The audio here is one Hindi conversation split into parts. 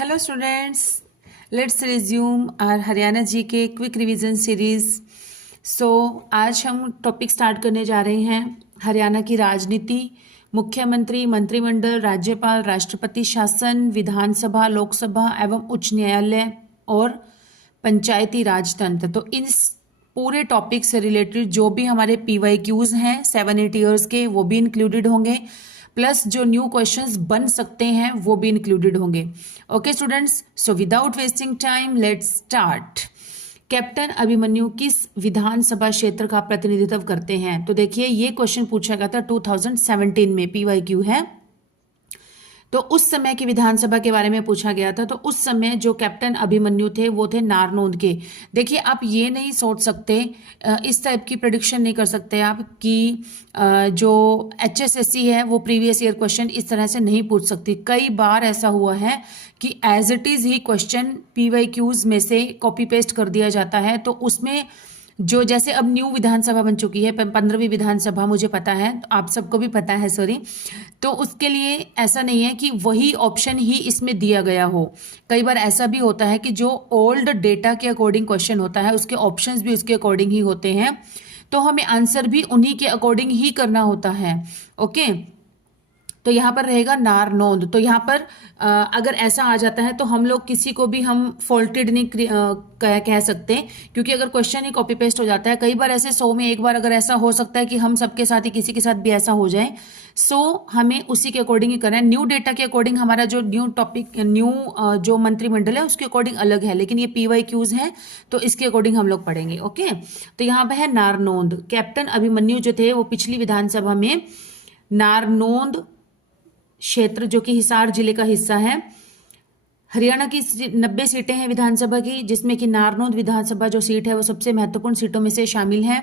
Hello students, let's resume our Haryana जी के क्विक रिवीजन सीरीज। आज हम टॉपिक स्टार्ट करने जा रहे हैं हरियाणा की राजनीति, मुख्यमंत्री, मंत्रिमंडल, राज्यपाल, राष्ट्रपति शासन, विधानसभा, लोकसभा एवं उच्च न्यायालय और पंचायती राज तंत्र। तो इन पूरे टॉपिक से रिलेटेड जो भी हमारे PYQs हैं 7-8 ईयर्स के वो भी इंक्लूडेड होंगे, प्लस जो न्यू क्वेश्चंस बन सकते हैं वो भी इंक्लूडेड होंगे। Okay students, so without wasting time let's start. Captain Abhimanyu किस विधानसभा क्षेत्र का प्रतिनिधित्व करते हैं? तो देखिए ये क्वेश्चन पूछा गया था 2017 में, PYQ है। तो उस समय की विधानसभा के बारे में पूछा गया था। तो उस समय जो कैप्टन अभिमन्यु थे वो थे नारनौंद के। देखिए आप ये नहीं सोच सकते, इस टाइप की प्रेडिक्शन नहीं कर सकते आप कि जो HSSC है वो प्रीवियस ईयर क्वेश्चन इस तरह से नहीं पूछ सकती। कई बार ऐसा हुआ है कि एज इट इज़ ही क्वेश्चन PYQs में से कॉपी पेस्ट कर दिया जाता है। तो उसमें जो जैसे अब न्यू विधानसभा बन चुकी है, 15वीं विधानसभा, मुझे पता है, आप सबको भी पता है, सॉरी। तो उसके लिए ऐसा नहीं है कि वही ऑप्शन ही इसमें दिया गया हो। कई बार ऐसा भी होता है कि जो ओल्ड डेटा के अकॉर्डिंग क्वेश्चन होता है उसके ऑप्शंस भी उसके अकॉर्डिंग ही होते हैं, तो हमें आंसर भी उन्हीं के अकॉर्डिंग ही करना होता है। ओके, तो यहाँ पर रहेगा नारनौंद। तो यहाँ पर अगर ऐसा आ जाता है तो हम लोग किसी को भी हम फॉल्टेड नहीं कह सकते, क्योंकि अगर क्वेश्चन ही कॉपी पेस्ट हो जाता है, कई बार ऐसे 100 में एक बार अगर ऐसा हो सकता है कि हम सबके साथ ही किसी के साथ भी ऐसा हो जाए। हमें उसी के अकॉर्डिंग ही करना है। न्यू डेटा के अकॉर्डिंग हमारा जो न्यू टॉपिक, न्यू जो मंत्रिमंडल है उसके अकॉर्डिंग अलग है, लेकिन ये PYQs है तो इसके अकॉर्डिंग हम लोग पढ़ेंगे। ओके, तो यहाँ पे है नारनौंद। कैप्टन अभिमन्यु जो थे वो पिछली विधानसभा में नारनौंद क्षेत्र, जो कि हिसार जिले का हिस्सा है, हरियाणा की 90 सीटें हैं विधानसभा की, जिसमें कि नारनौंद विधानसभा जो सीट है वो सबसे महत्वपूर्ण सीटों में से शामिल है।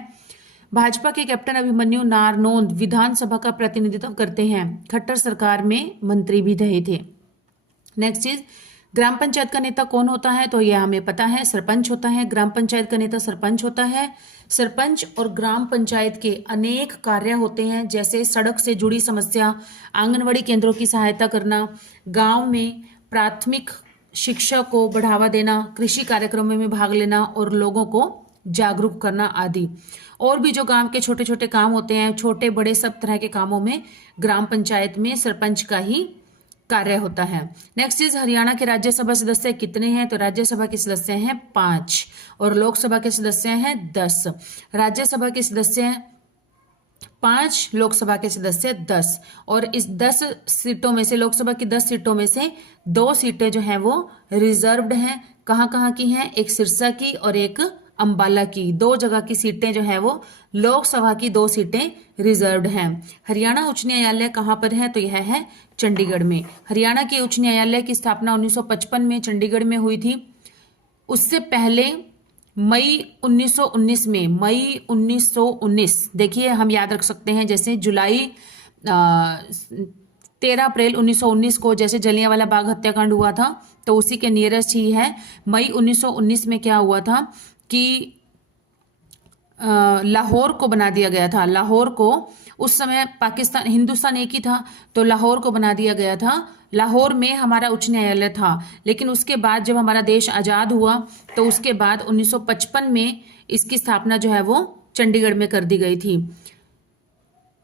भाजपा के कैप्टन अभिमन्यु नारनौंद विधानसभा का प्रतिनिधित्व करते हैं। खट्टर सरकार में मंत्री भी रहे थे। नेक्स्ट चीज, ग्राम पंचायत का नेता कौन होता है? तो यह हमें पता है, सरपंच होता है। ग्राम पंचायत का नेता सरपंच होता है। सरपंच और ग्राम पंचायत के अनेक कार्य होते हैं, जैसे सड़क से जुड़ी समस्या, आंगनवाड़ी केंद्रों की सहायता करना, गांव में प्राथमिक शिक्षा को बढ़ावा देना, कृषि कार्यक्रमों में भाग लेना और लोगों को जागरूक करना आदि। और भी जो गांव के छोटे छोटे काम होते हैं, छोटे बड़े सब तरह के कामों में ग्राम पंचायत में सरपंच का ही कार्य होता है। नेक्स्ट इज, हरियाणा के राज्यसभा सदस्य कितने हैं? तो राज्यसभा के सदस्य हैं 5 और लोकसभा के सदस्य हैं 10। राज्यसभा के सदस्य 5, लोकसभा के सदस्य 10। और इस 10 सीटों में से, लोकसभा की 10 सीटों में से 2 सीटें जो हैं वो रिजर्व्ड हैं। कहाँ कहाँ की हैं? एक सिरसा की और एक अंबाला की। 2 जगह की सीटें जो है वो लोकसभा की 2 सीटें रिजर्व्ड हैं। हरियाणा उच्च न्यायालय कहाँ पर है? तो यह है चंडीगढ़ में। हरियाणा के उच्च न्यायालय की स्थापना 1955 में चंडीगढ़ में हुई थी। उससे पहले मई 1919, देखिए हम याद रख सकते हैं, जैसे जुलाई 13 अप्रैल 1919 को जैसे जलियांवाला बाग हत्याकांड हुआ था, तो उसी के नियरेस्ट ही है। मई 1919 में क्या हुआ था कि लाहौर को बना दिया गया था। लाहौर को, उस समय पाकिस्तान, हिंदुस्तान एक ही था, तो लाहौर को बना दिया गया था। लाहौर में हमारा उच्च न्यायालय था, लेकिन उसके बाद जब हमारा देश आज़ाद हुआ तो उसके बाद 1955 में इसकी स्थापना जो है वो चंडीगढ़ में कर दी गई थी।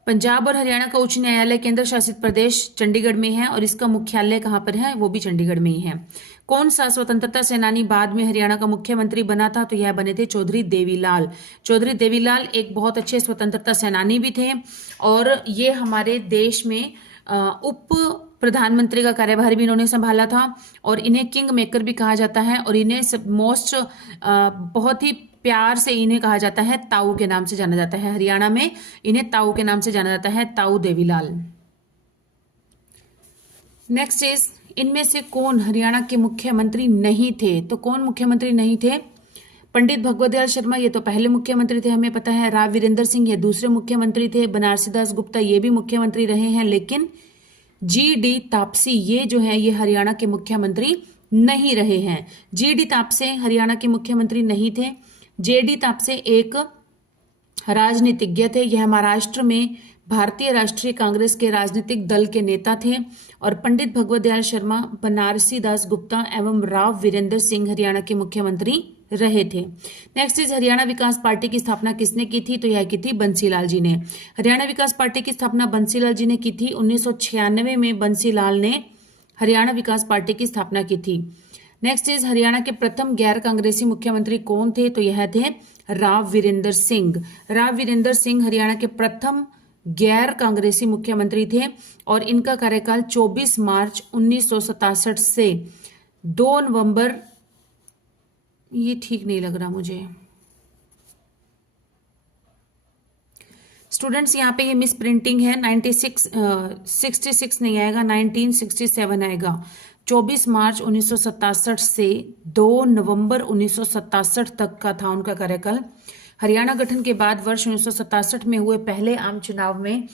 पंजाब और हरियाणा का उच्च न्यायालय केंद्र शासित प्रदेश चंडीगढ़ में है और इसका मुख्यालय कहाँ पर है? वो भी चंडीगढ़ में ही है। कौन सा स्वतंत्रता सेनानी बाद में हरियाणा का मुख्यमंत्री बना था? तो यह बने थे चौधरी देवीलाल। चौधरी देवीलाल एक बहुत अच्छे स्वतंत्रता सेनानी भी थे और ये हमारे देश में उप प्रधानमंत्री का कार्यभार भी इन्होंने संभाला था और इन्हें किंग मेकर भी कहा जाता है और इन्हें मोस्ट बहुत ही प्यार से इन्हें कहा जाता है, ताऊ के नाम से जाना जाता है। हरियाणा में इन्हें ताऊ के नाम से जाना जाता है, ताऊ देवीलाल। नेक्स्ट इज, इनमें से कौन हरियाणा के मुख्यमंत्री नहीं थे? तो कौन मुख्यमंत्री नहीं थे? पंडित भगवत दयाल शर्मा, ये तो पहले मुख्यमंत्री थे, हमें पता है। राव वीरेंद्र सिंह, ये दूसरे मुख्यमंत्री थे। बनारसी दास गुप्ता, ये भी मुख्यमंत्री रहे हैं, लेकिन GD तापसी, ये जो है ये हरियाणा के मुख्यमंत्री नहीं रहे हैं। GD तापसे हरियाणा के मुख्यमंत्री नहीं थे। JD तापसे एक राजनीतिज्ञ थे। यह महाराष्ट्र में भारतीय राष्ट्रीय कांग्रेस के राजनीतिक दल के नेता थे। और पंडित भगवत दयाल शर्मा, बनारसी दास गुप्ता एवं राव वीरेंद्र सिंह हरियाणा के मुख्यमंत्री रहे थे। Next is Haryana Vikas party की स्थापना किसने की थी? तो यह की थी बंसीलाल जी ने। हरियाणा विकास पार्टी की स्थापना बंसीलाल जी ने की थी। 1996 में बंसीलाल ने हरियाणा विकास पार्टी की स्थापना की थी। नेक्स्ट इज हरियाणा के प्रथम गैर कांग्रेसी मुख्यमंत्री कौन थे? तो यह थे राव वीरेंद्र सिंह। राव वीरेंद्र सिंह हरियाणा के प्रथम गैर कांग्रेसी मुख्यमंत्री थे और इनका कार्यकाल 24 मार्च 1967 से 2 नवंबर, ये ठीक नहीं लग रहा मुझे स्टूडेंट्स, यहाँ पे ये मिस प्रिंटिंग है। 66 नहीं आएगा, 1967 आएगा। 24 मार्च 1967 से 2 नवंबर 1967 तक का था उनका कार्यकाल। हरियाणा गठन के बाद वर्ष 1967 में हुए पहले आम चुनाव में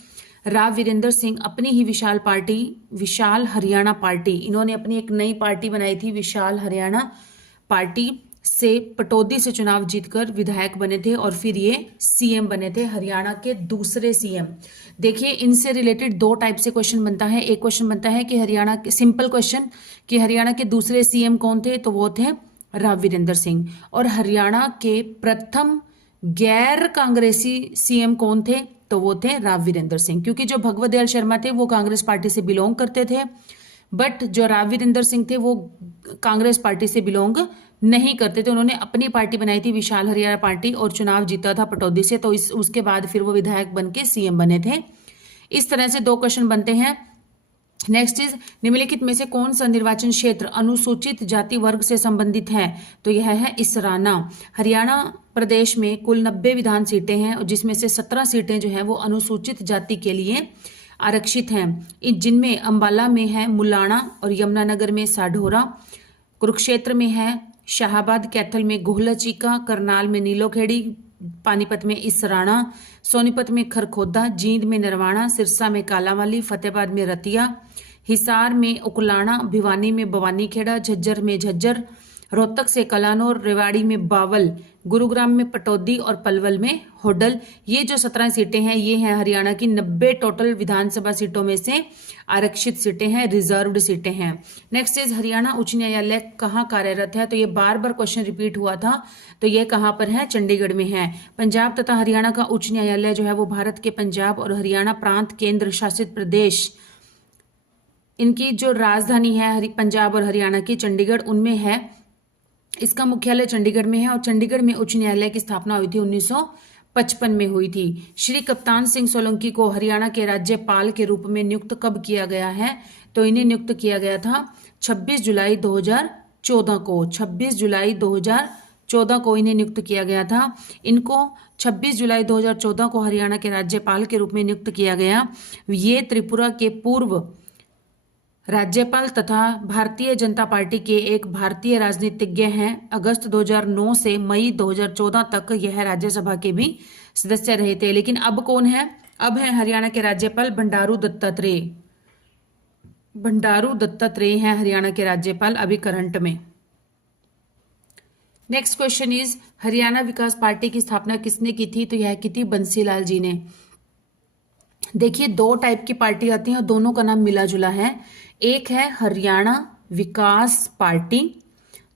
राव वीरेंद्र सिंह अपनी ही विशाल हरियाणा पार्टी, इन्होंने अपनी एक नई पार्टी बनाई थी, विशाल हरियाणा पार्टी से पटौदी से चुनाव जीतकर विधायक बने थे और फिर ये सीएम बने थे, हरियाणा के दूसरे सीएम। देखिए इनसे रिलेटेड 2 टाइप से क्वेश्चन बनता है। एक क्वेश्चन बनता है कि हरियाणा के, सिंपल क्वेश्चन, कि हरियाणा के दूसरे सीएम कौन थे? तो वो थे राव वीरेंद्र सिंह। और हरियाणा के प्रथम गैर कांग्रेसी सीएम कौन थे? तो वो थे राव वीरेंद्र सिंह। क्योंकि जो भगवत दयाल शर्मा थे वो कांग्रेस पार्टी से बिलोंग करते थे, बट जो राव वीरेंद्र सिंह थे वो कांग्रेस पार्टी से बिलोंग नहीं करते थे। उन्होंने अपनी पार्टी बनाई थी, विशाल हरियाणा पार्टी, और चुनाव जीता था पटौदी से, तो उसके बाद फिर वो विधायक बन के सीएम बने थे। इस तरह से 2 क्वेश्चन बनते हैं। नेक्स्ट इज निम्नलिखित में से कौन सा निर्वाचन क्षेत्र अनुसूचित जाति वर्ग से संबंधित है? तो यह है इसराना। हरियाणा प्रदेश में कुल 90 विधान सीटें हैं और जिसमें से 17 सीटें जो है वो अनुसूचित जाति के लिए आरक्षित हैं, जिनमें अंबाला में है मुलाणा और यमुनानगर में साढौरा, कुरुक्षेत्र में है शाहाबाद, कैथल में गोहला चीका, करनाल में नीलोखेड़ी, पानीपत में इसराना, सोनीपत में खरखोदा, जींद में नरवाणा, सिरसा में कालांवाली, फतेहाबाद में रतिया, हिसार में उकलाना, भिवानी में भवानीखेड़ा, झज्जर में झज्जर, रोहतक से कलानौर, रेवाड़ी में बावल, गुरुग्राम में पटौदी और पलवल में होडल। ये जो 17 सीटें हैं ये हैं हरियाणा की 90 टोटल विधानसभा सीटों में से आरक्षित सीटें हैं, रिजर्व्ड सीटें हैं। नेक्स्ट इज हरियाणा उच्च न्यायालय कहाँ कार्यरत है? तो ये बार बार क्वेश्चन रिपीट हुआ था, तो ये कहाँ पर है? चंडीगढ़ में है। पंजाब तथा हरियाणा का उच्च न्यायालय जो है वो भारत के पंजाब और हरियाणा प्रांत केंद्र शासित प्रदेश, इनकी जो राजधानी है पंजाब और हरियाणा की, चंडीगढ़, उनमें है। इसका मुख्यालय चंडीगढ़ में है और चंडीगढ़ में उच्च न्यायालय की स्थापना हुई थी 1955 में हुई थी। श्री कप्तान सिंह सोलंकी को हरियाणा के राज्यपाल के रूप में नियुक्त कब किया गया है? तो इन्हें नियुक्त किया गया था 26 जुलाई 2014 को। 26 जुलाई 2014 को इन्हें नियुक्त किया गया था। इनको 26 जुलाई 2014 को हरियाणा के राज्यपाल के रूप में नियुक्त किया गया। ये त्रिपुरा के पूर्व राज्यपाल तथा भारतीय जनता पार्टी के एक भारतीय राजनीतिज्ञ हैं। अगस्त 2009 से मई 2014 तक यह राज्यसभा के भी सदस्य रहे थे। लेकिन अब कौन है? अब है हरियाणा के राज्यपाल बंडारू दत्तात्रेय। बंडारू दत्तात्रेय हैं हरियाणा के राज्यपाल अभी करंट में। Next question is Haryana Vikas party की स्थापना किसने की थी? तो यह की थी बंसीलाल जी ने। देखिए 2 टाइप की पार्टी आती है और दोनों का नाम मिला जुला है। एक है हरियाणा विकास पार्टी,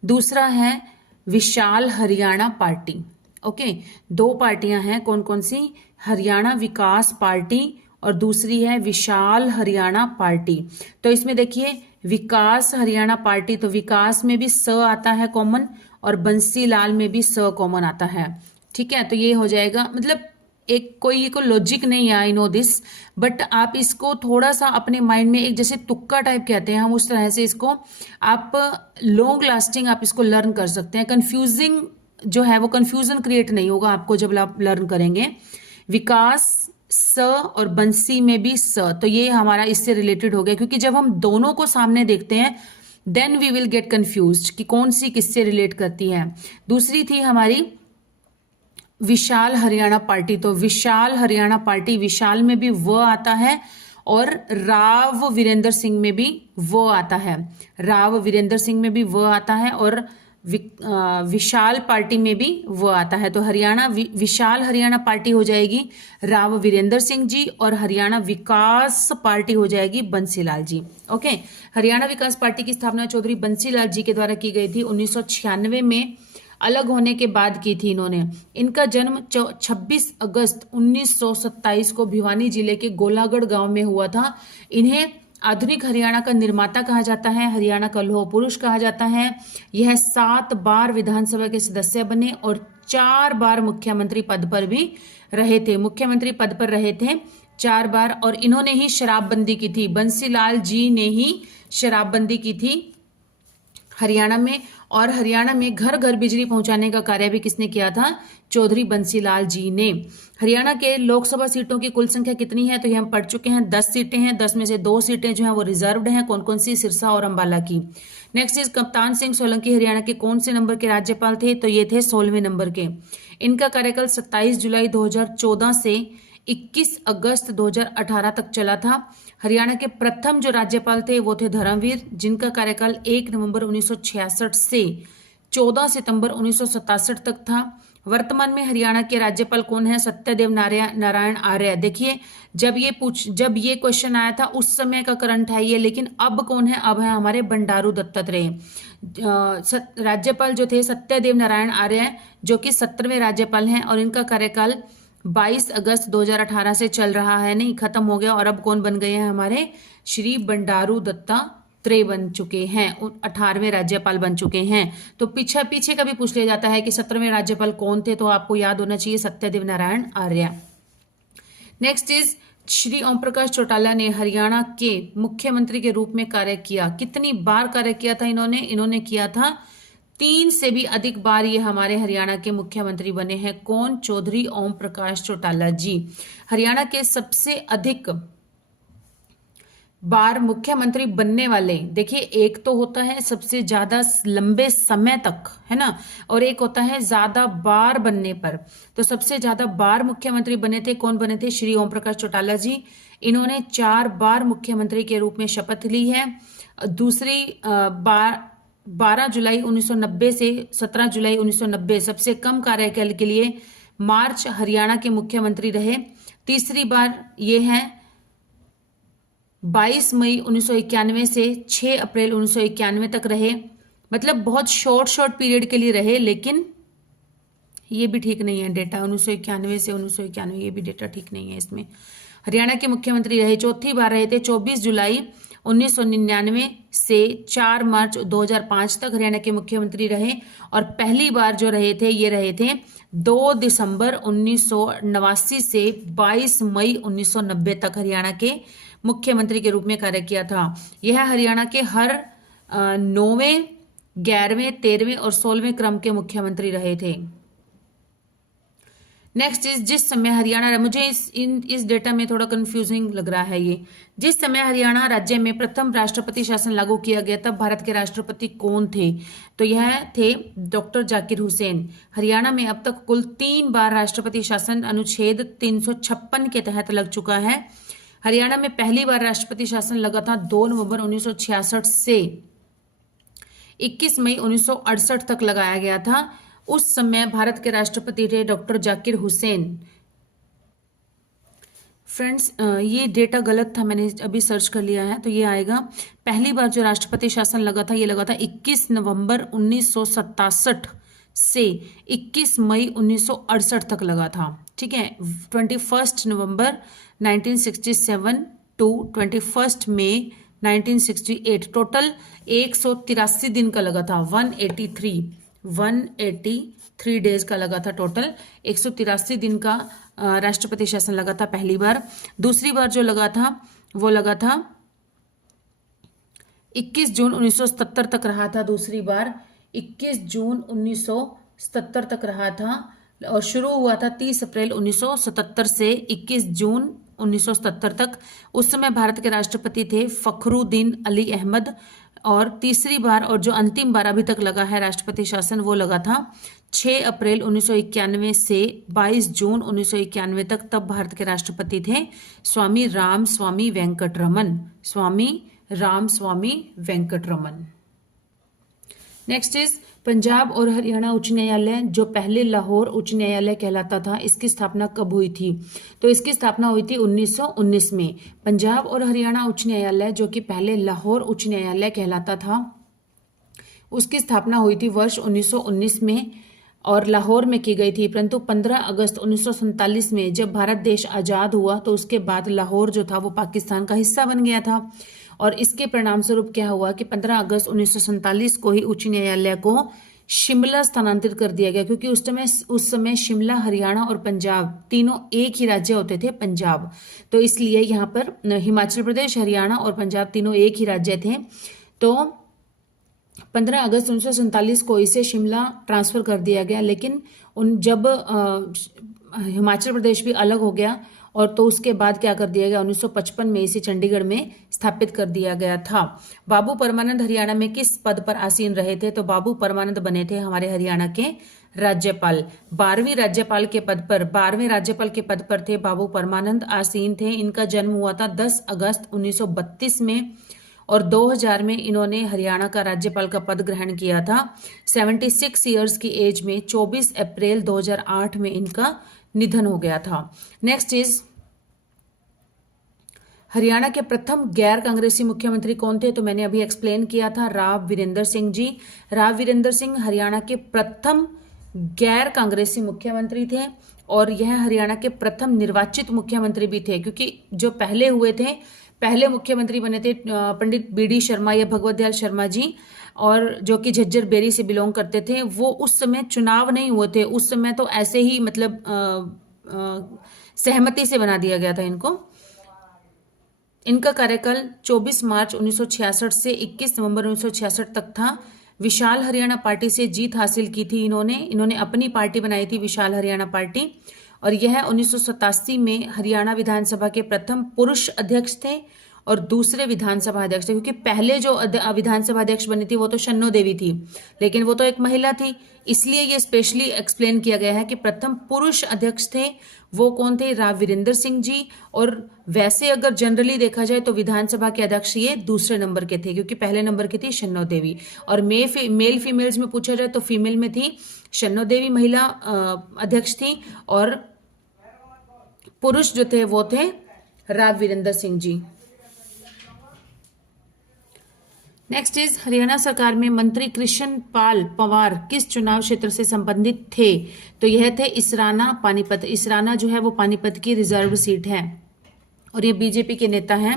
दूसरा है विशाल हरियाणा पार्टी। ओके, 2 पार्टियां हैं, कौन कौन सी? हरियाणा विकास पार्टी और दूसरी है विशाल हरियाणा पार्टी। तो इसमें देखिए विकास हरियाणा पार्टी, तो विकास में भी स आता है कॉमन और बंसीलाल में भी स कॉमन आता है। ठीक है, तो ये हो जाएगा, मतलब एक कोई को लॉजिक नहीं है, आई नो दिस, बट आप इसको थोड़ा सा अपने माइंड में एक जैसे तुक्का टाइप कहते हैं हम, उस तरह से इसको आप लॉन्ग लास्टिंग आप इसको लर्न कर सकते हैं। कंफ्यूजिंग जो है वो कंफ्यूजन क्रिएट नहीं होगा आपको जब आप लर्न करेंगे। विकास स और बंसी में भी स, तो ये हमारा इससे रिलेटेड हो गया, क्योंकि जब हम दोनों को सामने देखते हैं then we will get confused कि कौन सी किससे रिलेट करती है। दूसरी थी हमारी विशाल हरियाणा पार्टी, तो विशाल हरियाणा पार्टी, विशाल में भी व आता है और राव वीरेंद्र सिंह में भी वो आता है। राव वीरेंद्र सिंह में भी वो आता है और विशाल पार्टी में भी वो आता है। तो हरियाणा विशाल हरियाणा पार्टी हो जाएगी राव वीरेंद्र सिंह जी, और हरियाणा विकास पार्टी हो जाएगी बंसीलाल जी। ओके, हरियाणा विकास पार्टी की स्थापना चौधरी बंसीलाल जी के द्वारा की गई थी 1996 में, अलग होने के बाद की थी इन्होंने। इनका जन्म 26 अगस्त 1927 को भिवानी जिले के गोलागढ़ गांव में हुआ था। इन्हें आधुनिक हरियाणा का निर्माता कहा जाता है, हरियाणा का लौह पुरुष कहा जाता है। यह 7 बार विधानसभा के सदस्य बने और 4 बार मुख्यमंत्री पद पर भी रहे थे। मुख्यमंत्री पद पर रहे थे 4 बार, और इन्होंने ही शराबबंदी की थी। बंसीलाल जी ने ही शराबबंदी की थी हरियाणा में, और हरियाणा में घर घर बिजली पहुंचाने का कार्य भी किसने किया था? चौधरी बंसीलाल जी ने। हरियाणा के लोकसभा सीटों की कुल संख्या कितनी है? तो ये हम पढ़ चुके हैं, 10 सीटें हैं। 10 में से 2 सीटें जो हैं वो रिजर्व्ड हैं। कौन कौन सी? सिरसा और अंबाला की। नेक्स्ट इज कप्तान सिंह सोलंकी हरियाणा के कौन से नंबर के राज्यपाल थे? तो ये थे 16वें नंबर के। इनका कार्यकाल 27 जुलाई 2014 से 21 अगस्त 2018 तक चला था। हरियाणा के प्रथम जो राज्यपाल थे वो थे धर्मवीर, जिनका कार्यकाल 1 नवंबर 1966 से 14 सितंबर 1967 तक था। वर्तमान में हरियाणा के राज्यपाल कौन है? सत्यदेव नारायण आर्य। देखिए, जब ये क्वेश्चन आया था उस समय का करंट है ये, लेकिन अब कौन है? अब है हमारे बंडारू दत्तात्रेय। राज्यपाल जो थे सत्यदेव नारायण आर्य, जो कि 17वें राज्यपाल हैं, और इनका कार्यकाल 22 अगस्त 2018 से चल रहा है, नहीं खत्म हो गया। और अब कौन बन गए हैं? हमारे श्री बंडारू दत्तात्रेय बन चुके हैं, 18वें राज्यपाल बन चुके हैं। तो पीछे का भी पूछ लिया जाता है कि 17वें राज्यपाल कौन थे, तो आपको याद होना चाहिए सत्यदेव नारायण आर्य। नेक्स्ट इज श्री ओम प्रकाश चौटाला ने हरियाणा के मुख्यमंत्री के रूप में कार्य किया। कितनी बार कार्य किया था इन्होंने किया था 3 से भी अधिक बार ये हमारे हरियाणा के मुख्यमंत्री बने हैं। कौन? चौधरी ओम प्रकाश चौटाला जी। हरियाणा के सबसे अधिक बार मुख्यमंत्री बनने वाले, देखिए, एक तो होता है सबसे ज्यादा लंबे समय तक, है ना, और एक होता है ज्यादा बार बनने पर। तो सबसे ज्यादा बार मुख्यमंत्री बने थे, कौन बने थे? श्री ओम प्रकाश चौटाला जी। इन्होंने 4 बार मुख्यमंत्री के रूप में शपथ ली है। दूसरी बार 12 जुलाई 1990 से 17 जुलाई 1990 सबसे कम कार्यकाल के लिए मार्च हरियाणा के मुख्यमंत्री रहे। तीसरी बार ये है 22 मई 1991 से 6 अप्रैल 1991 तक रहे। मतलब बहुत शॉर्ट पीरियड के लिए रहे, लेकिन ये भी ठीक नहीं है डेटा। 1991 से 1991 ये भी डेटा ठीक नहीं है इसमें। हरियाणा के मुख्यमंत्री रहे, चौथी बार रहे थे 24 जुलाई 1999 से 4 मार्च 2005 तक हरियाणा के मुख्यमंत्री रहे। और पहली बार जो रहे थे ये रहे थे 2 दिसंबर 1989 से 22 मई 1990 तक हरियाणा के मुख्यमंत्री के रूप में कार्य किया था। यह हरियाणा के हर 9वें, 11वें, 13वें और 16वें क्रम के मुख्यमंत्री रहे थे। नेक्स्ट इज जिस समय हरियाणा, मुझे इस डेटा में थोड़ा कंफ्यूजिंग लग रहा है ये। जिस समय हरियाणा राज्य में प्रथम राष्ट्रपति शासन लागू किया गया तब भारत के राष्ट्रपति कौन थे? तो यह थे डॉक्टर जाकिर हुसैन। हरियाणा में अब तक कुल 3 बार राष्ट्रपति शासन अनुच्छेद 356 के तहत लग चुका है। हरियाणा में पहली बार राष्ट्रपति शासन लगा था 2 नवंबर 1966 से 21 मई 1968 तक लगाया गया था। उस समय भारत के राष्ट्रपति थे डॉक्टर जाकिर हुसैन। फ्रेंड्स, ये डेटा गलत था, मैंने अभी सर्च कर लिया है तो ये आएगा। पहली बार जो राष्ट्रपति शासन लगा था ये लगा था 21 नवंबर 1967 से 21 मई 1968 तक लगा था। ठीक है, 21 नवंबर 1967 टू 21 मई 1968, टोटल 183 दिन का लगा था। 183 डेज का लगा था टोटल। 183 दिन का राष्ट्रपति शासन लगा था पहली बार। दूसरी बार जो लगा था वो लगा था 21 जून 1977 तक रहा था। दूसरी बार 21 जून 1977 तक रहा था और शुरू हुआ था 30 अप्रैल 1977 से 21 जून 1977 तक। उस समय भारत के राष्ट्रपति थे फखरुद्दीन अली अहमद। और तीसरी बार और जो अंतिम बार अभी तक लगा है राष्ट्रपति शासन वो लगा था 6 अप्रैल 1991 से 22 जून 1991 तक। तब भारत के राष्ट्रपति थे स्वामी रामस्वामी वेंकटरमन। स्वामी रामस्वामी वेंकटरमन। नेक्स्ट इज पंजाब और हरियाणा उच्च न्यायालय, जो पहले लाहौर उच्च न्यायालय कहलाता था, इसकी स्थापना कब हुई थी? तो इसकी स्थापना हुई थी 1919 में। पंजाब और हरियाणा उच्च न्यायालय, जो कि पहले लाहौर उच्च न्यायालय कहलाता था, उसकी स्थापना हुई थी वर्ष 1919 में और लाहौर में की गई थी। परंतु 15 अगस्त 1947 में जब भारत देश आज़ाद हुआ तो उसके बाद लाहौर जो था वो पाकिस्तान का हिस्सा बन गया था और इसके परिणाम स्वरूप क्या हुआ कि 15 अगस्त 1947 को ही उच्च न्यायालय को शिमला स्थानांतरित कर दिया गया, क्योंकि उस समय शिमला, हरियाणा और पंजाब तीनों एक ही राज्य होते थे, पंजाब। तो इसलिए यहाँ पर हिमाचल प्रदेश, हरियाणा और पंजाब तीनों एक ही राज्य थे। तो 15 अगस्त 1947 को इसे शिमला ट्रांसफर कर दिया गया, लेकिन जब हिमाचल प्रदेश भी अलग हो गया और तो उसके बाद क्या कर दिया गया, 1955 में इसे चंडीगढ़ में स्थापित कर दिया गया था। बाबू परमानंद हरियाणा में किस पद पर आसीन रहे थे? तो बाबू परमानंद बने थे हमारे हरियाणा के राज्यपाल। 12वें राज्यपाल के पद पर थे बाबू परमानंद आसीन थे। इनका जन्म हुआ था 10 अगस्त 1932 में और 2000 में इन्होंने हरियाणा का राज्यपाल का पद ग्रहण किया था। 76 ईयर्स की एज में 24 अप्रैल 2008 में इनका निधन हो गया था। नेक्स्ट इज हरियाणा के प्रथम गैर कांग्रेसी मुख्यमंत्री कौन थे? तो मैंने अभी एक्सप्लेन किया था, राव वीरेंद्र सिंह जी। राव वीरेंद्र सिंह हरियाणा के प्रथम गैर कांग्रेसी मुख्यमंत्री थे और यह हरियाणा के प्रथम निर्वाचित मुख्यमंत्री भी थे, क्योंकि जो पहले हुए थे, पहले मुख्यमंत्री बने थे पंडित बीडी शर्मा या भगवत दयाल शर्मा जी, और जो कि झज्जर बेरी से बिलोंग करते थे। वो उस समय चुनाव नहीं हुए थे, उस समय तो ऐसे ही मतलब सहमति से बना दिया गया था इनको। इनका कार्यकाल 24 मार्च 1966 से 21 नवंबर 1966 तक था। विशाल हरियाणा पार्टी से जीत हासिल की थी इन्होंने अपनी पार्टी बनाई थी, विशाल हरियाणा पार्टी, और यह 1987 में हरियाणा विधानसभा के प्रथम पुरुष अध्यक्ष थे और दूसरे विधानसभा अध्यक्ष थे, क्योंकि पहले जो विधानसभा अध्यक्ष बनी थी वो तो शन्नो देवी थी, लेकिन वो तो एक महिला थी, इसलिए ये स्पेशली एक्सप्लेन किया गया है कि प्रथम पुरुष अध्यक्ष थे वो कौन थे? राव वीरेंद्र सिंह जी। और वैसे अगर जनरली देखा जाए तो विधानसभा के अध्यक्ष ये दूसरे नंबर के थे, क्योंकि पहले नंबर की थी शन्नो देवी। और मेल फीमेल्स में पूछा जाए तो फीमेल में थी शन्नो देवी, महिला अध्यक्ष थी, और पुरुष जो थे वो थे राव वीरेंद्र सिंह जी। नेक्स्ट इज हरियाणा सरकार में मंत्री कृष्ण पाल पंवार किस चुनाव क्षेत्र से संबंधित थे? तो यह थे इसराना पानीपत। इसराना जो है वो पानीपत की रिजर्व सीट है और ये बीजेपी के नेता हैं।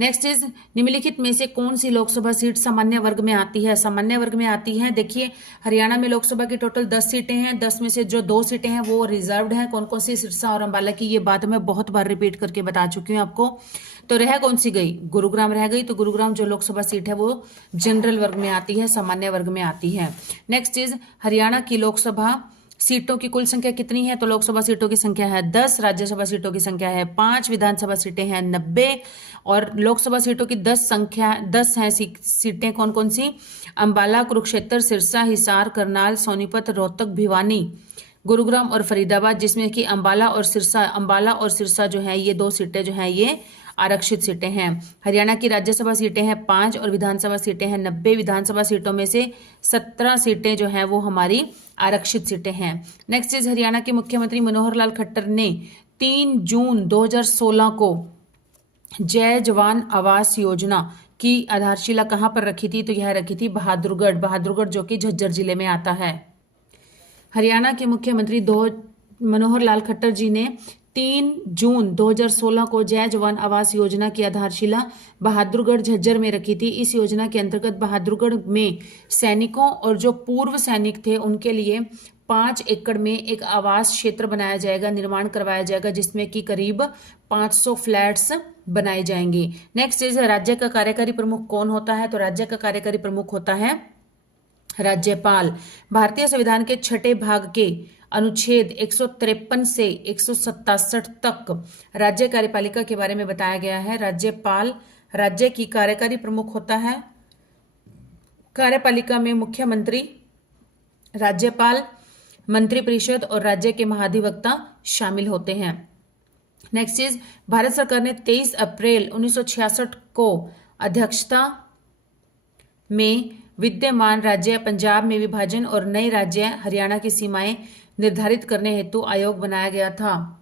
नेक्स्ट इज निम्नलिखित में से कौन सी लोकसभा सीट सामान्य वर्ग में आती है? सामान्य वर्ग में आती है, देखिए हरियाणा में लोकसभा की टोटल 10 सीटें हैं, 10 में से जो 2 सीटें हैं वो रिजर्व्ड हैं। कौन कौन सी? सिरसा और अंबाला की। ये बात मैं बहुत बार रिपीट करके बता चुकी हूँ आपको। तो रह कौन सी गई? गुरुग्राम रह गई। तो गुरुग्राम जो लोकसभा सीट है वो जनरल वर्ग में आती है, सामान्य वर्ग में आती है। नेक्स्ट इज हरियाणा की लोकसभा सीटों की कुल संख्या कितनी है? तो लोकसभा सीटों की संख्या है 10, राज्यसभा सीटों की संख्या है 5, विधानसभा सीटें हैं 90 और लोकसभा सीटों की 10 हैं सीटें। कौन कौन सी? अंबाला, कुरुक्षेत्र, सिरसा, हिसार, करनाल, सोनीपत, रोहतक, भिवानी, गुरुग्राम और फरीदाबाद, जिसमें कि अंबाला और सिरसा जो है ये 2 सीटें जो हैं ये आरक्षित सीटें हैं। हरियाणा की राज्यसभा सीटें हैं 5 और विधानसभा सीटें हैं 90। विधानसभा सीटों में से 17 सीटें जो हैं वो हमारी आरक्षित सीटें हैं। नेक्स्ट इज हरियाणा के मुख्यमंत्री मनोहर लाल खट्टर ने 3 जून 2016 को जय जवान आवास योजना की आधारशिला कहाँ पर रखी थी? तो यह रखी थी बहादुरगढ़ जो कि झज्जर जिले में आता है। हरियाणा के मुख्यमंत्री मनोहर लाल खट्टर जी ने 3 जून 2016 को जय जवान आवास योजना की आधारशिला बहादुरगढ़ झज्जर में रखी थी। इस योजना के अंतर्गत बहादुरगढ़ में सैनिकों और जो पूर्व सैनिक थे उनके लिए 5 एकड़ में एक आवास क्षेत्र बनाया जाएगा, निर्माण करवाया जाएगा, जिसमें कि करीब 500 फ्लैट्स बनाए जाएंगे। नेक्स्ट इज राज्य का कार्यकारी प्रमुख कौन होता है? तो राज्य का कार्यकारी प्रमुख होता है राज्यपाल। भारतीय संविधान के 6ठे भाग के अनुच्छेद 153 से 167 तक राज्य कार्यपालिका के बारे में बताया गया है। राज्यपाल राज्य की कार्यकारी प्रमुख होता है। कार्यपालिका में मुख्यमंत्री, राज्यपाल, मंत्रिपरिषद और राज्य के महाधिवक्ता शामिल होते हैं। नेक्स्ट इज भारत सरकार ने 23 अप्रैल 1966 को अध्यक्षता में विद्यमान राज्य पंजाब में विभाजन और नए राज्य हरियाणा की सीमाएं निर्धारित करने हेतु आयोग बनाया गया था।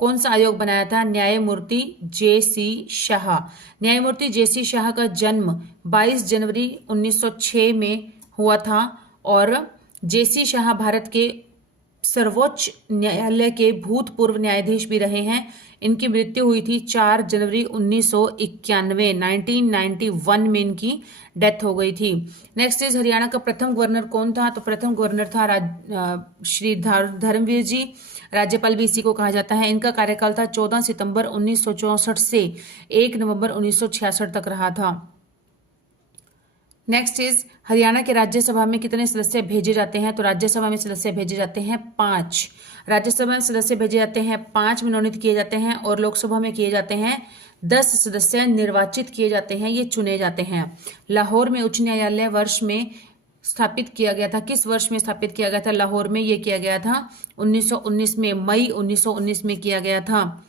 कौन सा आयोग बनाया था? न्यायमूर्ति जे.सी. शाह। न्यायमूर्ति जे.सी. शाह का जन्म 22 जनवरी 1906 में हुआ था और जे.सी. शाह भारत के सर्वोच्च न्यायालय के भूतपूर्व न्यायाधीश भी रहे हैं। इनकी मृत्यु हुई थी 4 जनवरी 1991 में इनकी डेथ हो गई थी। नेक्स्ट इज हरियाणा का प्रथम गवर्नर कौन था? तो प्रथम गवर्नर था श्री धर्मवीर जी। राज्यपाल भी इसी को कहा जाता है। इनका कार्यकाल था 14 सितंबर 1964 से 1 नवंबर 1966 तक रहा था। नेक्स्ट इज हरियाणा के राज्यसभा में कितने सदस्य भेजे जाते हैं? तो राज्यसभा में सदस्य भेजे जाते हैं 5। राज्यसभा में सदस्य भेजे जाते हैं 5 मनोनीत किए जाते हैं और लोकसभा में किए जाते हैं 10 सदस्य निर्वाचित किए जाते हैं, ये चुने जाते हैं। लाहौर में उच्च न्यायालय वर्ष में स्थापित किया गया था। किस वर्ष में स्थापित किया गया था? लाहौर में ये किया गया था 1919 में, मई 1919 में किया गया था।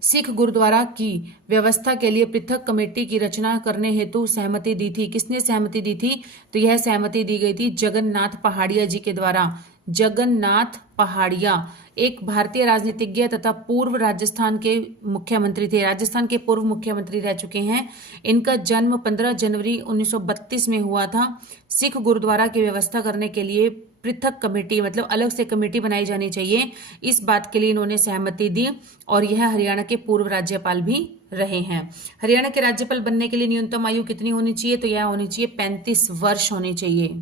सिख गुरुद्वारा की व्यवस्था के लिए पृथक कमेटी की रचना करने हेतु सहमति दी थी। किसने सहमति दी थी? तो यह सहमति दी गई थी जगन्नाथ पहाड़िया जी के द्वारा। जगन्नाथ पहाड़िया एक भारतीय राजनीतिज्ञ तथा पूर्व राजस्थान के मुख्यमंत्री थे। राजस्थान के पूर्व मुख्यमंत्री रह चुके हैं। इनका जन्म 15 जनवरी 1932 में हुआ था। सिख गुरुद्वारा की व्यवस्था करने के लिए पृथक कमेटी, मतलब अलग से कमेटी बनाई जानी चाहिए, इस बात के लिए इन्होंने सहमति दी और यह हरियाणा के पूर्व राज्यपाल भी रहे हैं। हरियाणा के राज्यपाल बनने के लिए न्यूनतम आयु कितनी होनी चाहिए? तो यह होनी चाहिए 35 वर्ष होनी चाहिए।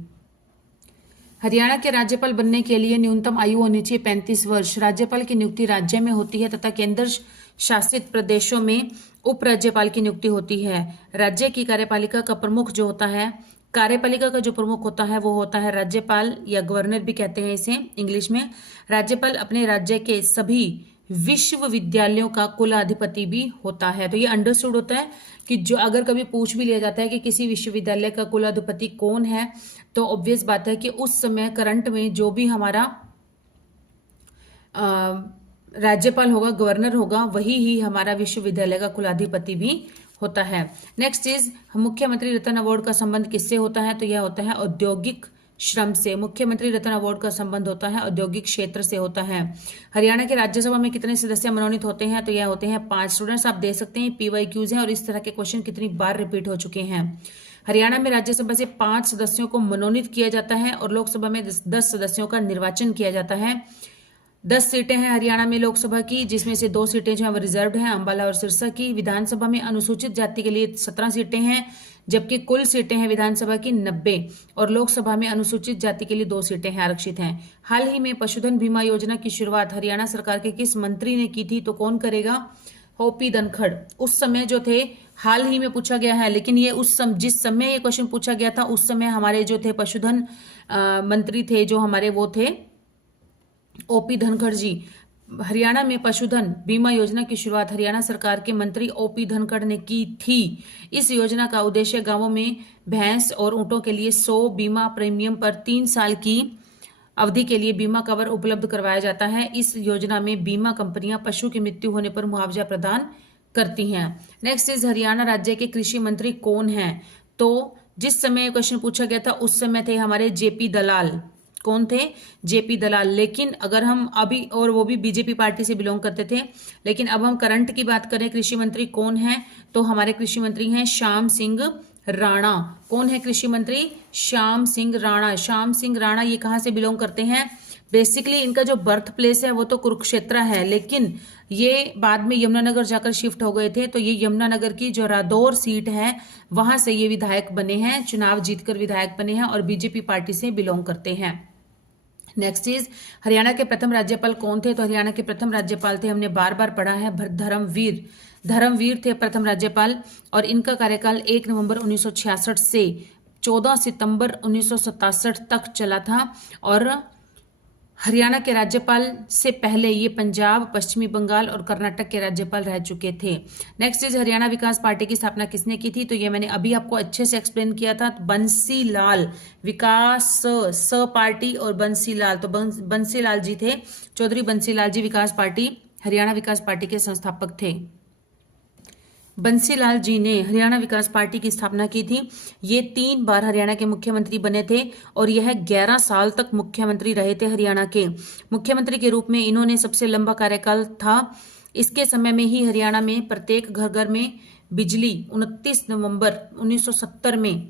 हरियाणा के राज्यपाल बनने के लिए न्यूनतम आयु होनी चाहिए 35 वर्ष। राज्यपाल की नियुक्ति राज्य में होती है तथा केंद्र शासित प्रदेशों में उपराज्यपाल की नियुक्ति होती है। राज्य की कार्यपालिका का प्रमुख जो होता है, कार्यपालिका का जो प्रमुख होता है वो होता है राज्यपाल या गवर्नर भी कहते हैं इसे इंग्लिश में। राज्यपाल अपने राज्य के सभी विश्वविद्यालयों का कुलाधिपति भी होता है। तो ये अंडरस्टूड होता है कि जो अगर कभी पूछ भी लिया जाता है कि किसी विश्वविद्यालय का कुलाधिपति कौन है, तो ऑब्वियस बात है कि उस समय करंट में जो भी हमारा राज्यपाल होगा, गवर्नर होगा, वही ही हमारा विश्वविद्यालय का कुलाधिपति भी होता है। नेक्स्ट इज मुख्यमंत्री रत्न अवार्ड का संबंध किससे होता है? तो यह होता है औद्योगिक श्रम से। मुख्यमंत्री रत्न अवार्ड का संबंध होता है औद्योगिक क्षेत्र से होता है। हरियाणा के राज्यसभा में कितने सदस्य मनोनीत होते हैं? तो यह होते हैं 5। स्टूडेंट्स आप देख सकते हैं PYQs हैं और इस तरह के क्वेश्चन कितनी बार रिपीट हो चुके हैं। हरियाणा में राज्यसभा से 5 सदस्यों को मनोनीत किया जाता है और लोकसभा में 10 सदस्यों का निर्वाचन किया जाता है। 10 सीटें हैं हरियाणा में लोकसभा की, जिसमें से 2 सीटें जो है वो रिजर्व्ड हैं, अंबाला और सिरसा की। विधानसभा में अनुसूचित जाति के लिए 17 सीटें हैं, जबकि कुल सीटें हैं विधानसभा की 90 और लोकसभा में अनुसूचित जाति के लिए 2 सीटें हैं, आरक्षित हैं। हाल ही में पशुधन बीमा योजना की शुरुआत हरियाणा सरकार के किस मंत्री ने की थी? तो कौन करेगा? OP धनखड़। उस समय जो थे, हाल ही में पूछा गया है, लेकिन ये जिस समय ये क्वेश्चन पूछा गया था उस समय हमारे जो थे पशुधन मंत्री थे, जो हमारे वो थे OP धनखड़ जी। हरियाणा में पशुधन बीमा योजना की शुरुआत हरियाणा सरकार के मंत्री OP धनखड़ ने की थी। इस योजना का उद्देश्य गांवों में भैंस और ऊंटों के लिए 100 बीमा प्रीमियम पर 3 साल की अवधि के लिए बीमा कवर उपलब्ध करवाया जाता है। इस योजना में बीमा कंपनियां पशु की मृत्यु होने पर मुआवजा प्रदान करती हैं। नेक्स्ट इज हरियाणा राज्य के कृषि मंत्री कौन हैं? तो जिस समय क्वेश्चन पूछा गया था उस समय थे हमारे JP दलाल। कौन थे? JP दलाल। लेकिन अगर हम अभी, और वो भी BJP पार्टी से बिलोंग करते थे, लेकिन अब हम करंट की बात करें कृषि मंत्री कौन है, तो हमारे कृषि मंत्री हैं श्याम सिंह राणा। कौन है कृषि मंत्री? श्याम सिंह राणा। श्याम सिंह राणा ये कहाँ से बिलोंग करते हैं? बेसिकली इनका जो बर्थ प्लेस है वो तो कुरुक्षेत्र है, लेकिन ये बाद में यमुनानगर जाकर शिफ्ट हो गए थे। तो ये यमुनानगर की जो रादौर सीट है वहां से ये विधायक बने हैं, चुनाव जीतकर विधायक बने हैं और BJP पार्टी से बिलोंग करते हैं। नेक्स्ट इज हरियाणा के प्रथम राज्यपाल कौन थे? तो हरियाणा के प्रथम राज्यपाल थे, हमने बार बार पढ़ा है, धर्मवीर। धर्मवीर थे प्रथम राज्यपाल और इनका कार्यकाल 1 नवंबर 1966 से 14 सितंबर 1967 तक चला था। और हरियाणा के राज्यपाल से पहले ये पंजाब, पश्चिमी बंगाल और कर्नाटक के राज्यपाल रह चुके थे। Next is Haryana Vikas party की स्थापना किसने की थी? तो ये मैंने अभी आपको अच्छे से एक्सप्लेन किया था। बंसीलाल, विकास स पार्टी और बंसीलाल, तो बंसीलाल जी थे, चौधरी बंसीलाल जी विकास पार्टी, हरियाणा विकास पार्टी के संस्थापक थे। बंसीलाल जी ने हरियाणा विकास पार्टी की स्थापना की थी। ये 3 बार हरियाणा के मुख्यमंत्री बने थे और यह 11 साल तक मुख्यमंत्री रहे थे हरियाणा के। मुख्यमंत्री के रूप में इन्होंने सबसे लंबा कार्यकाल था। इसके समय में ही हरियाणा में प्रत्येक घर घर में बिजली 29 नवंबर 1970 में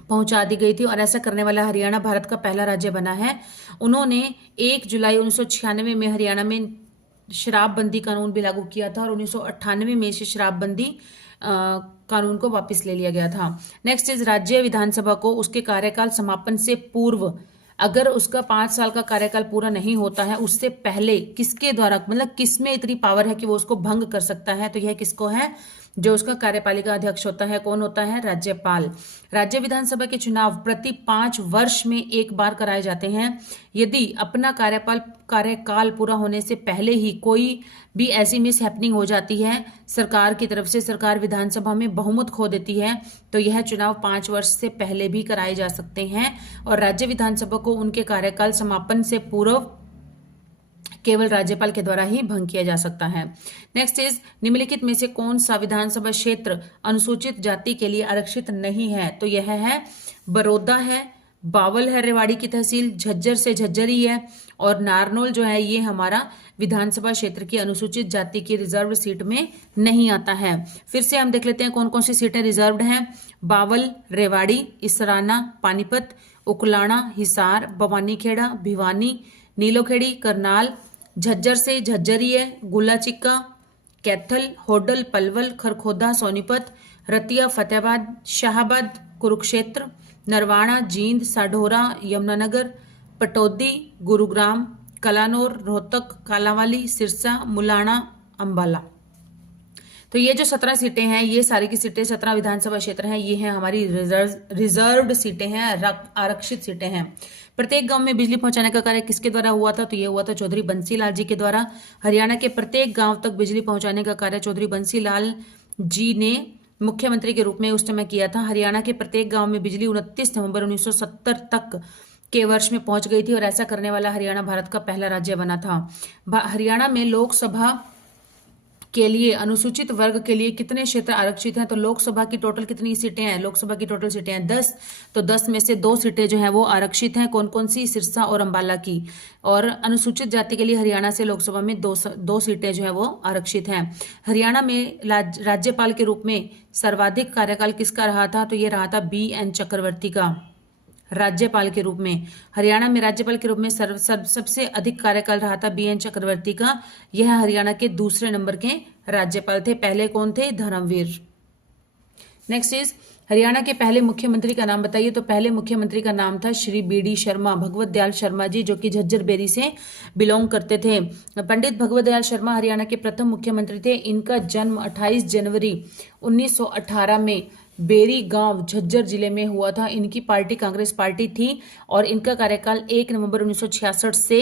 पहुंचा दी गई थी और ऐसा करने वाला हरियाणा भारत का पहला राज्य बना है। उन्होंने 1 जुलाई 1996 में हरियाणा में शराबबंदी कानून भी लागू किया था और 1998 में इसे शराबबंदी कानून को वापस ले लिया गया था। नेक्स्ट इज राज्य विधानसभा को उसके कार्यकाल समापन से पूर्व, अगर उसका 5 साल का कार्यकाल पूरा नहीं होता है उससे पहले किसके द्वारा, मतलब किस में इतनी पावर है कि वो उसको भंग कर सकता है, तो यह किसको है, जो उसका कार्यपालिका अध्यक्ष होता है। कौन होता है? राज्यपाल। राज्य विधानसभा के चुनाव प्रति 5 वर्ष में एक बार कराए जाते हैं। यदि अपना कार्यकाल पूरा होने से पहले ही कोई भी ऐसी मिस हैपनिंग हो जाती है सरकार की तरफ से, सरकार विधानसभा में बहुमत खो देती है, तो यह चुनाव 5 वर्ष से पहले भी कराए जा सकते हैं और राज्य विधानसभा को उनके कार्यकाल समापन से पूर्व केवल राज्यपाल के द्वारा ही भंग किया जा सकता है। नेक्स्ट इज निम्नलिखित में से कौन सा विधानसभा क्षेत्र अनुसूचित जाति के लिए आरक्षित नहीं है, तो यह है बड़ौदा है, बावल है रेवाड़ी की तहसील, झज्जर से झज्जरी है और नारनौल जो है ये हमारा विधानसभा क्षेत्र की अनुसूचित जाति की रिजर्व सीट में नहीं आता है। फिर से हम देख लेते हैं कौन कौन सी सीटें रिजर्व्ड हैं। बावल, रेवाड़ी, इसराना, पानीपत, उकलाना, हिसार, बवानीखेड़ा, भिवानी, नीलोखेड़ी, करनाल, झज्जर से झज्जरी है, गुलाचिक्का, कैथल, होडल, पलवल, खरखोदा, सोनीपत, रतिया, फतेहाबाद, शाहाबाद, कुरुक्षेत्र, नरवाणा, जींद, साढौरा, यमुनानगर, पटौदी, गुरुग्राम, कलानौर, रोहतक, कालांवाली, सिरसा, मुलाना, अंबाला। तो ये जो 17 सीटें हैं, ये सारी की सीटें 17 विधानसभा क्षेत्र हैं, ये हैं हमारी रिजर्व्ड सीटें हैं, आरक्षित सीटें हैं। प्रत्येक गांव में बिजली पहुंचाने का कार्य किसके द्वारा हुआ था, तो ये हुआ था चौधरी बंसीलाल जी के द्वारा। हरियाणा के प्रत्येक गांव तक बिजली पहुंचाने का कार्य चौधरी बंसीलाल जी ने मुख्यमंत्री के रूप में उस समय किया था। हरियाणा के प्रत्येक गांव में बिजली 29 नवंबर 1970 तक के वर्ष में पहुंच गई थी और ऐसा करने वाला हरियाणा भारत का पहला राज्य बना था। हरियाणा में लोकसभा के लिए अनुसूचित वर्ग के लिए कितने क्षेत्र आरक्षित हैं, तो लोकसभा की टोटल कितनी सीटें हैं, लोकसभा की टोटल सीटें हैं 10, तो 10 में से 2 सीटें जो हैं वो आरक्षित हैं। कौन कौन सी? सिरसा और अंबाला की। और अनुसूचित जाति के लिए हरियाणा से लोकसभा में 2 सीटें जो है वो आरक्षित हैं। हरियाणा में राज्यपाल के रूप में सर्वाधिक कार्यकाल किसका रहा था, तो ये रहा था BN चक्रवर्ती का। राज्यपाल के रूप में हरियाणा में राज्यपाल के रूप में सबसे अधिक कार्यकाल रहा था BN चक्रवर्ती का। यह हरियाणा के दूसरे नंबर के राज्यपाल थे। पहले कौन थे? धर्मवीर। नेक्स्ट इज हरियाणा के पहले मुख्यमंत्री का नाम बताइए, तो पहले मुख्यमंत्री का नाम था श्री BD शर्मा, भगवत दयाल शर्मा जी, जो कि झज्जर बेरी से बिलोंग करते थे। पंडित भगवत दयाल शर्मा हरियाणा के प्रथम मुख्यमंत्री थे। इनका जन्म 28 जनवरी 1918 में बेरी गांव झज्जर जिले में हुआ था। इनकी पार्टी कांग्रेस पार्टी थी और इनका कार्यकाल 1 नवंबर 1966 से,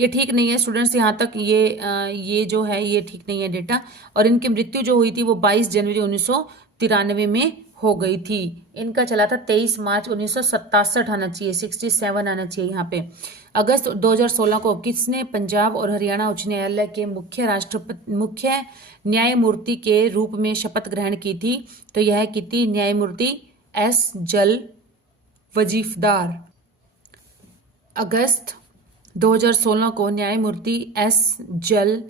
ये ठीक नहीं है स्टूडेंट्स, यहाँ तक ये जो है ये ठीक नहीं है डेटा। और इनकी मृत्यु जो हुई थी वो 22 जनवरी 1993 में हो गई थी। इनका चला था 23 मार्च 1967 आना चाहिए, 67 आना चाहिए यहाँ पे। अगस्त 2016 को किसने पंजाब और हरियाणा उच्च न्यायालय के मुख्य न्यायमूर्ति के रूप में शपथ ग्रहण की थी, तो यह की थी न्यायमूर्ति S जल वजीफदार। अगस्त 2016 को न्यायमूर्ति S जल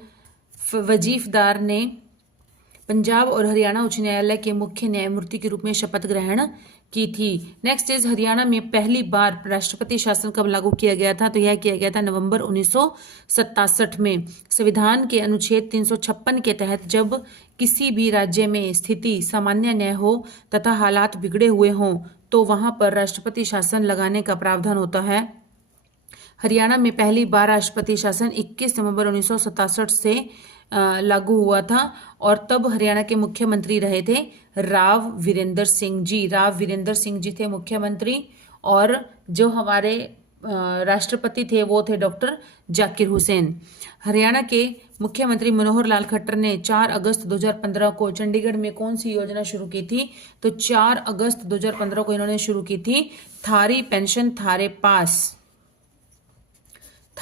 वजीफदार ने पंजाब और हरियाणा उच्च न्यायालय के मुख्य न्यायमूर्ति के रूप में शपथ ग्रहण की थी। नेक्स्ट इज हरियाणा में पहली बार राष्ट्रपति शासन कब लागू किया गया था, तो यह किया गया था नवंबर 1967 में। संविधान के अनुच्छेद 356 के तहत जब किसी भी राज्य में स्थिति सामान्य न हो तथा हालात बिगड़े हुए हों तो वहां पर राष्ट्रपति शासन लगाने का प्रावधान होता है। हरियाणा में पहली बार राष्ट्रपति शासन 21 नवंबर 1967 से लागू हुआ था और तब हरियाणा के मुख्यमंत्री रहे थे राव वीरेंद्र सिंह जी। राव वीरेंद्र सिंह जी थे मुख्यमंत्री और जो हमारे राष्ट्रपति थे वो थे डॉक्टर जाकिर हुसैन। हरियाणा के मुख्यमंत्री मनोहर लाल खट्टर ने 4 अगस्त 2015 को चंडीगढ़ में कौन सी योजना शुरू की थी, तो 4 अगस्त 2015 को इन्होंने शुरू की थी थारी पेंशन थारे पास।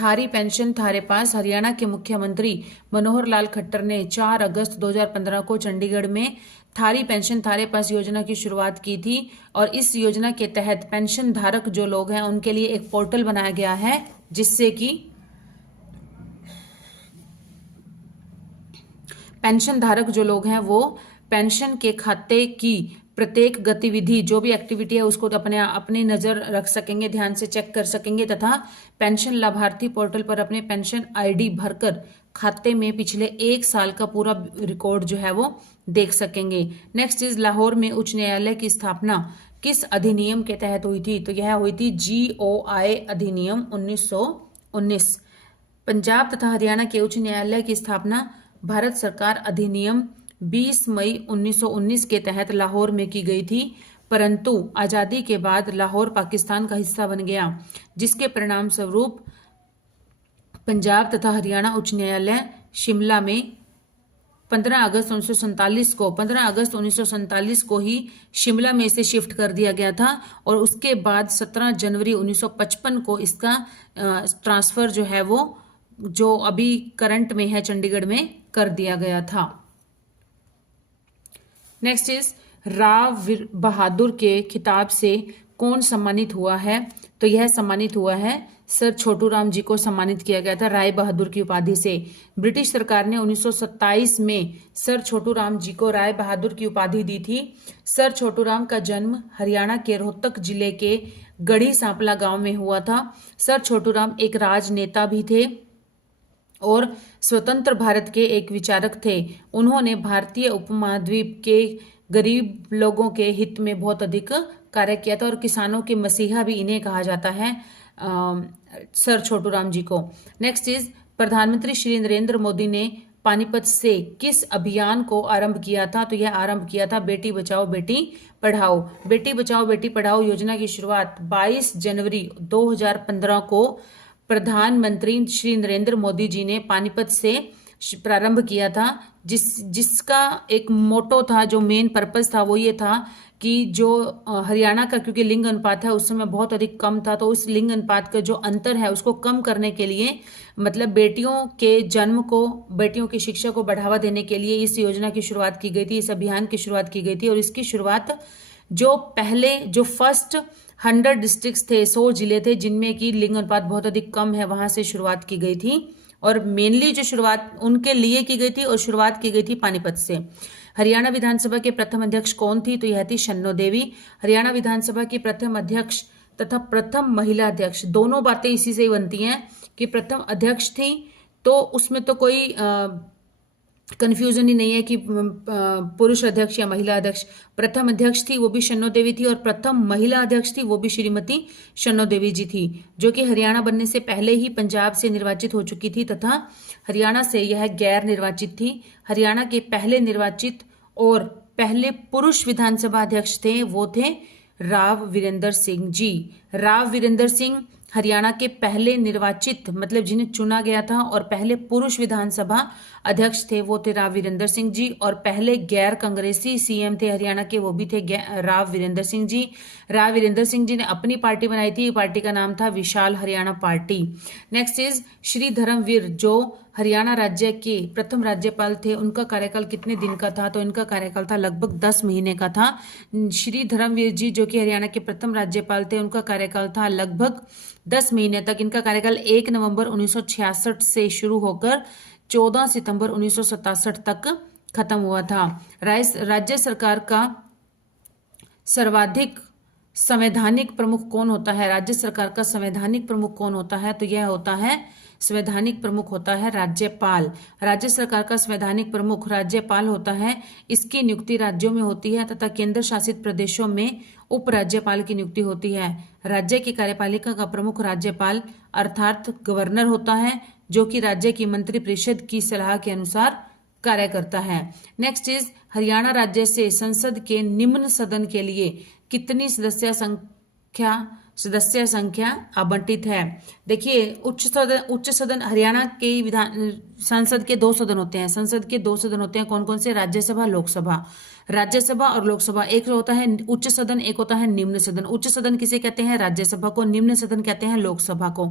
थारी पेंशन थारे पास। हरियाणा के मुख्यमंत्री मनोहर लाल खट्टर ने 4 अगस्त 2015 को चंडीगढ़ में थारी पेंशन थारे पास योजना की शुरुआत की थी और इस योजना के तहत पेंशन धारक जो लोग हैं उनके लिए एक पोर्टल बनाया गया है जिससे कि पेंशन धारक जो लोग हैं वो पेंशन के खाते की प्रत्येक गतिविधि जो भी एक्टिविटी है उसको अपनी नजर रख सकेंगे, ध्यान से चेक कर सकेंगे तथा पेंशन लाभार्थी पोर्टल पर अपने पेंशन आईडी भरकर खाते में पिछले 1 साल का पूरा रिकॉर्ड जो है वो देख सकेंगे। नेक्स्ट इज लाहौर में उच्च न्यायालय की स्थापना किस अधिनियम के तहत हुई थी? तो यह हुई थी GOI अधिनियम 1919। पंजाब तथा हरियाणा के उच्च न्यायालय की स्थापना भारत सरकार अधिनियम 20 मई 1919 के तहत लाहौर में की गई थी, परंतु आजादी के बाद लाहौर पाकिस्तान का हिस्सा बन गया, जिसके परिणाम स्वरूप पंजाब तथा हरियाणा उच्च न्यायालय शिमला में 15 अगस्त 1947 को ही शिमला में इसे शिफ्ट कर दिया गया था और उसके बाद 17 जनवरी 1955 को इसका ट्रांसफर जो है वो जो अभी करंट में है चंडीगढ़ में कर दिया गया था। नेक्स्ट इज राव बहादुर के खिताब से कौन सम्मानित हुआ है? तो यह सम्मानित हुआ है सर छोटू राम जी को सम्मानित किया गया था राय बहादुर की उपाधि से। ब्रिटिश सरकार ने 1927 में सर छोटू राम जी को राय बहादुर की उपाधि दी थी। सर छोटू राम का जन्म हरियाणा के रोहतक जिले के गढ़ी सांपला गांव में हुआ था। सर छोटू राम एक राजनेता भी थे और स्वतंत्र भारत के एक विचारक थे। उन्होंने भारतीय उपमहाद्वीप के गरीब लोगों के हित में बहुत अधिक कार्य किया था और किसानों के मसीहा भी इन्हें कहा जाता है, सर छोटू राम जी को। नेक्स्ट इज प्रधानमंत्री श्री नरेंद्र मोदी ने पानीपत से किस अभियान को आरंभ किया था? तो यह आरंभ किया था बेटी बचाओ बेटी पढ़ाओ। बेटी बचाओ बेटी पढ़ाओ योजना की शुरुआत 22 जनवरी 2015 को प्रधानमंत्री श्री नरेंद्र मोदी जी ने पानीपत से प्रारंभ किया था, जिसका एक मोटो था, जो मेन पर्पस था वो ये था कि जो हरियाणा का क्योंकि लिंग अनुपात है उस समय बहुत अधिक कम था, तो उस लिंग अनुपात का जो अंतर है उसको कम करने के लिए, मतलब बेटियों के जन्म को, बेटियों की शिक्षा को बढ़ावा देने के लिए इस योजना की शुरुआत की गई थी, इस अभियान की शुरुआत की गई थी। और इसकी शुरुआत जो फर्स्ट 100 डिस्ट्रिक्ट्स थे, 100 जिले थे जिनमें की लिंग अनुपात बहुत अधिक कम है, वहां से शुरुआत की गई थी और मेनली जो शुरुआत उनके लिए की गई थी और शुरुआत की गई थी पानीपत से। हरियाणा विधानसभा के प्रथम अध्यक्ष कौन थी? तो यह थी शन्नो देवी। हरियाणा विधानसभा की प्रथम अध्यक्ष तथा प्रथम महिला अध्यक्ष, दोनों बातें इसी से ही बनती हैं कि प्रथम अध्यक्ष थी, तो उसमें तो कोई कंफ्यूजन ही नहीं है कि पुरुष अध्यक्ष या महिला अध्यक्ष। प्रथम अध्यक्ष थी वो भी शन्नो देवी थी और प्रथम महिला अध्यक्ष थी वो भी श्रीमती शन्नो देवी जी थी, जो कि हरियाणा बनने से पहले ही पंजाब से निर्वाचित हो चुकी थी तथा हरियाणा से यह गैर निर्वाचित थी। हरियाणा के पहले निर्वाचित और पहले पुरुष विधानसभा अध्यक्ष थे वो थे राव वीरेंद्र सिंह जी। राव वीरेंद्र सिंह हरियाणा के पहले निर्वाचित, मतलब जिन्हें चुना गया था, और पहले पुरुष विधानसभा अध्यक्ष थे वो थे राव वीरेंद्र सिंह जी। और पहले गैर कांग्रेसी सीएम थे हरियाणा के, वो भी थे राव वीरेंद्र सिंह जी। राव वीरेंद्र सिंह जी ने अपनी पार्टी बनाई थी, पार्टी का नाम था Vishal Haryana party. Next is Shri Dharmveer, जो हरियाणा राज्य के प्रथम राज्यपाल थे, उनका कार्यकाल कितने दिन का था? तो इनका कार्यकाल था लगभग 10 महीने का था। श्री धर्मवीर जी जो कि हरियाणा के प्रथम राज्यपाल थे, उनका कार्यकाल था लगभग 10 महीने तक। इनका कार्यकाल 1 नवंबर 1966 से शुरू होकर 14 सितंबर 1967 तक खत्म हुआ था। राज्य सरकार का सर्वाधिक संवैधानिक प्रमुख कौन होता है? राज्य सरकार का संवैधानिक प्रमुख कौन होता है? तो यह होता है, संवैधानिक प्रमुख होता है राज्यपाल। राज्य सरकार का संवैधानिक प्रमुख राज्यपाल होता है। इसकी नियुक्ति राज्यों में होती है तथा केंद्र शासित प्रदेशों में उपराज्यपाल की नियुक्ति होती है। राज्य की कार्यपालिका का प्रमुख राज्यपाल अर्थात गवर्नर होता है, जो कि राज्य की मंत्रिपरिषद की सलाह के अनुसार कार्य करता है। नेक्स्ट इज हरियाणा राज्य से संसद के निम्न सदन के लिए कितनी सदस्य संख्या सदस्य संख्या आवंटित है। देखिए उच्च सदन हरियाणा के विधान संसद के 2 सदन होते हैं। संसद के 2 सदन होते हैं, कौन कौन से? राज्यसभा, लोकसभा। राज्यसभा और लोकसभा, एक होता है उच्च सदन, एक होता है निम्न सदन। उच्च सदन किसे कहते हैं? राज्यसभा को। निम्न सदन कहते हैं लोकसभा को।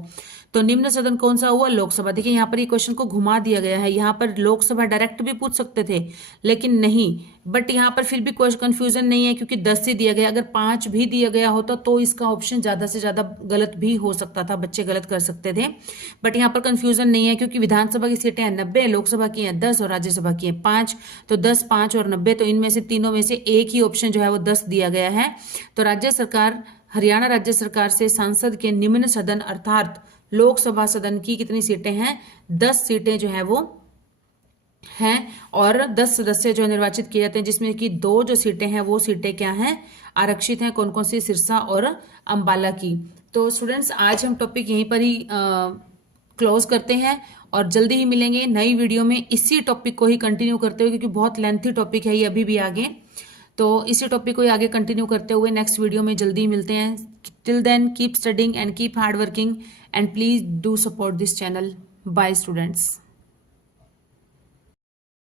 तो निम्न सदन कौन सा हुआ? लोकसभा। देखिए यहाँ पर ये क्वेश्चन को घुमा दिया गया है, यहाँ पर लोकसभा डायरेक्ट भी पूछ सकते थे लेकिन नहीं, बट यहाँ पर फिर भी कोई कंफ्यूजन नहीं है क्योंकि 10 ही दिया गया। अगर 5 भी दिया गया होता तो इसका ऑप्शन ज्यादा से ज्यादा गलत भी हो सकता था, बच्चे गलत कर सकते थे, बट यहाँ पर कंफ्यूजन नहीं है क्योंकि विधानसभा की सीटें हैं 90, लोकसभा की हैं 10 और राज्यसभा की हैं 5। तो 10, 5 और 90, तो इनमें से तीनों में से एक ही ऑप्शन जो है वो 10 दिया गया है। तो राज्य सरकार, हरियाणा राज्य सरकार से सांसद के निम्न सदन अर्थात लोकसभा सदन की कितनी सीटें हैं? 10 सीटें जो है वो हैं और 10 सदस्य जो निर्वाचित किए जाते हैं, जिसमें कि 2 जो सीटें हैं वो सीटें क्या हैं? आरक्षित हैं। कौन कौन सी? सिरसा और अंबाला की। तो स्टूडेंट्स आज हम टॉपिक यहीं पर ही क्लोज करते हैं और जल्दी ही मिलेंगे नई वीडियो में इसी टॉपिक को ही कंटिन्यू करते हुए, क्योंकि बहुत लेंथी टॉपिक है ये अभी भी आगे। तो इसी टॉपिक को ही आगे कंटिन्यू करते हुए नेक्स्ट वीडियो में जल्दी ही मिलते हैं। Till then keep studying and keep hard working and please do support this channel. Bye students.